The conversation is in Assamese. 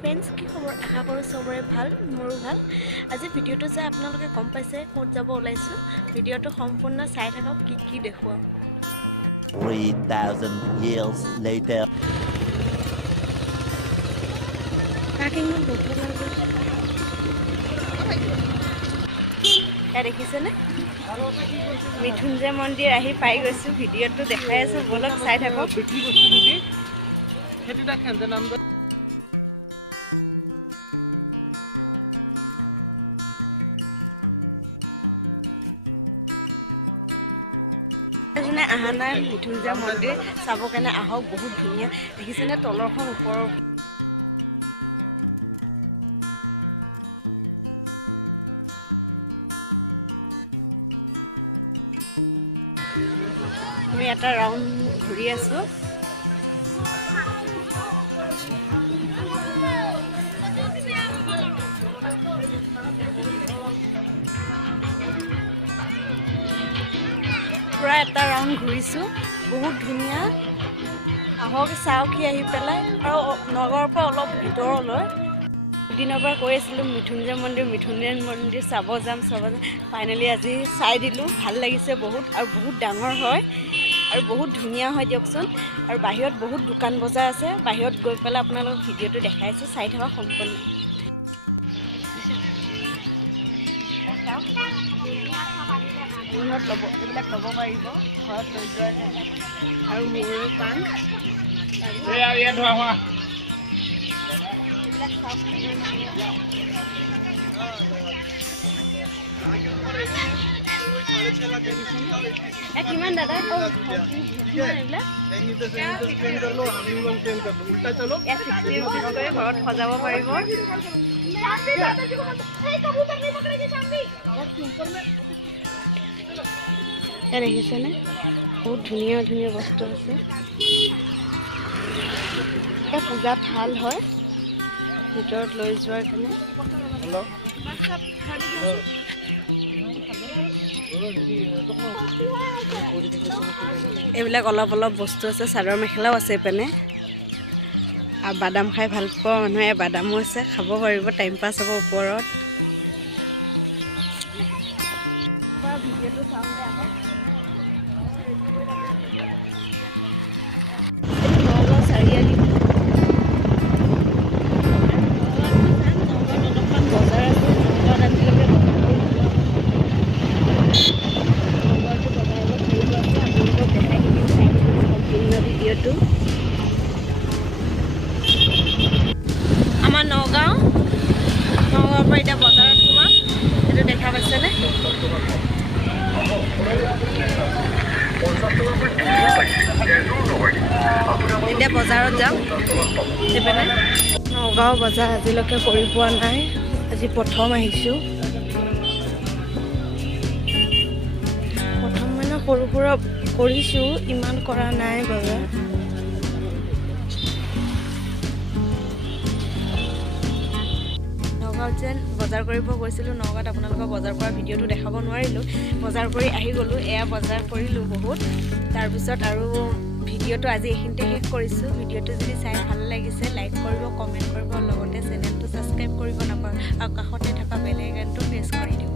ফ্ৰেণ্ডছ, কি খবৰ? আশা কৰোঁ চবৰে ভাল, মোৰো ভাল। আজি ভিডিঅ'টো যে আপোনালোকে গম পাইছে ক'ত যাব ওলাইছোঁ। ভিডিঅ'টো সম্পূৰ্ণ চাই থাকক, কি দেখুৱাওঁ। 3000 years later. দেখিছেনে? মৃত্যুঞ্জয় মন্দিৰ আহি পাই গৈছোঁ। ভিডিঅ'টো দেখাই আছোঁ, বলক চাই থাকক। যোনে অহা নাই মৃত্যুঞ্জয় মন্দিৰ চাবৰ কাৰণে আহক, বহুত ধুনীয়া। দেখিছেনে তলৰখন ওপৰৰ? আমি এটা ৰাউণ্ড ঘূৰি আছোঁ। পুৰা এটা ৰাউণ্ড ঘূৰিছোঁ, বহুত ধুনীয়া। আহক চাওকহি আহি পেলাই। আৰু নগৰৰ পৰা অলপ ভিতৰলৈ দিনৰ পৰা কৈ আছিলোঁ মৃত্যুঞ্জয় মন্দিৰ চাব যাম। ফাইনেলি আজি চাই দিলোঁ, ভাল লাগিছে বহুত। আৰু বহুত ডাঙৰ হয় আৰু বহুত ধুনীয়া হয় দিয়কচোন। আৰু বাহিৰত বহুত দোকান বজাৰ আছে। বাহিৰত গৈ পেলাই আপোনালোকক ভিডিঅ'টো দেখাইছোঁ, চাই থকা সম্পূৰ্ণ। এইবিলাক ল'ব পাৰিব ঘৰত লৈ যোৱাৰ কাৰণে। আৰু মোৰ পাণ এইবিলাক চাওক, কিমান দাদা? ঘৰত সজাব পাৰিব। দেখিছেনে? বহুত ধুনীয়া ধুনীয়া বস্তু আছে। পূজা থাল হয়, ভিতৰত লৈ যোৱাৰ কাৰণে। এইবিলাক অলপ বস্তু আছে, চাদৰ মেখেলাও আছে এইপিনে। আৰু বাদাম খাই ভাল পোৱা মানুহে বাদামো আছে, খাব পাৰিব, টাইম পাছ হ'ব ওপৰত। ভিডিঅ'টো চাওঁতে আহক। নগাঁও চাৰিআলি অলপমান বজাৰ আছে। নগাঁৱত আজিলৈকে আপোনালোকক দেখাই থাকিম, চাই থাকিম সম্পূৰ্ণ ভিডিঅ'টো। আমাৰ নগাঁৱৰ পৰা এতিয়া বজাৰত সোমাম, সেইটো দেখা পাইছেনে? এতিয়া বজাৰত যাম। সেইপিনে নগাঁও বজাৰ আজিলৈকে কৰি পোৱা নাই, আজি প্ৰথম আহিছোঁ। প্ৰথম মানে সৰু সুৰা কৰিছোঁ, ইমান কৰা নাই বজাৰ। নগাঁৱত যেন বজাৰ কৰিব গৈছিলোঁ। নগাঁৱত আপোনালোকক বজাৰ কৰা ভিডিঅ'টো দেখাব নোৱাৰিলোঁ। বজাৰ কৰি আহি গ'লোঁ, এয়া বজাৰ কৰিলোঁ বহুত। তাৰপিছত আৰু ভিডিঅ'টো আজি এইখিনিতে শেষ কৰিছোঁ। ভিডিঅ'টো যদি চাই ভাল লাগিছে লাইক কৰিব, কমেণ্ট কৰিব, লগতে চেনেলটো ছাবস্ক্ৰাইব কৰিব নাপাহৰিব আৰু কাষতে থকা বেল আইকনটো প্ৰেছ কৰি দিব।